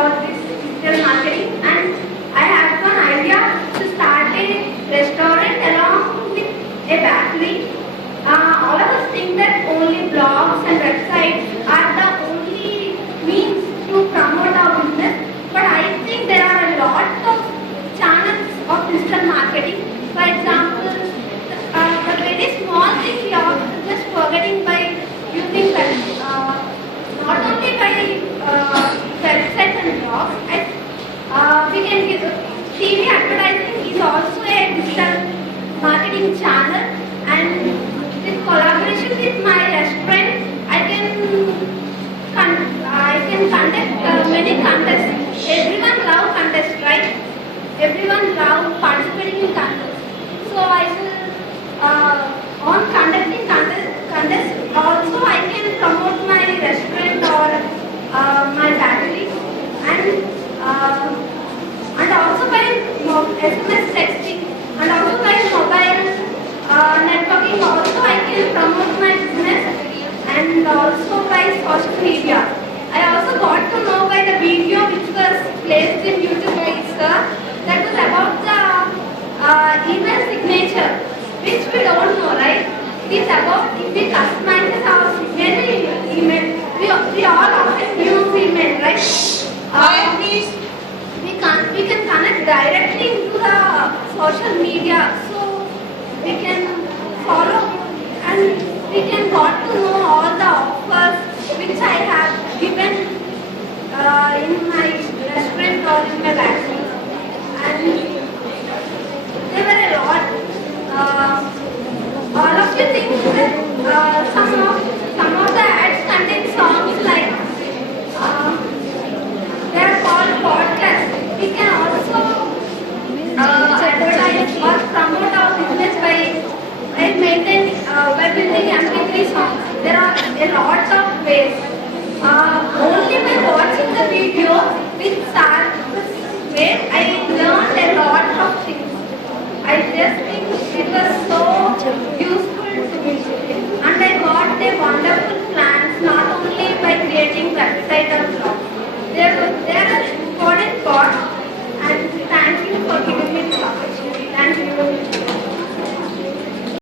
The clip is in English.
about this digital marketing, and I have one idea to start a restaurant along with a bakery. All of us think that only blogs and websites are the only means to promote our business, but I think there are a lot of channels of digital marketing. For example, the very small thing we are just forgetting by using that, not only by websites and blogs, we can give TV advertising is also a digital marketing channel, and with collaboration with my restaurant, I can conduct many contests. Everyone love contests, right? Everyone love participating in contests. So I will on conducting contests also I can promote my restaurant or my bakery, and also by SMS texting, and also by mobile networking also I can promote my business, and also by social media. I also got to know by the video which was placed in YouTube by sir, that was about the email signature, which we don't know, right? It is about if we customize our signature in email. We all often use email, right? Please. We can connect directly into the social media, so we can follow and we can got to know all the offers which I have given in my restaurant or in my bakery, and there were a lot. All of you think that some of the ads contain songs like they are called podcasts. We can also advertise or promote our business by maintaining by building MP3 songs. There are a lot of ways. Only by watching the video with Sar, where I learned a lot of things. I just think it was so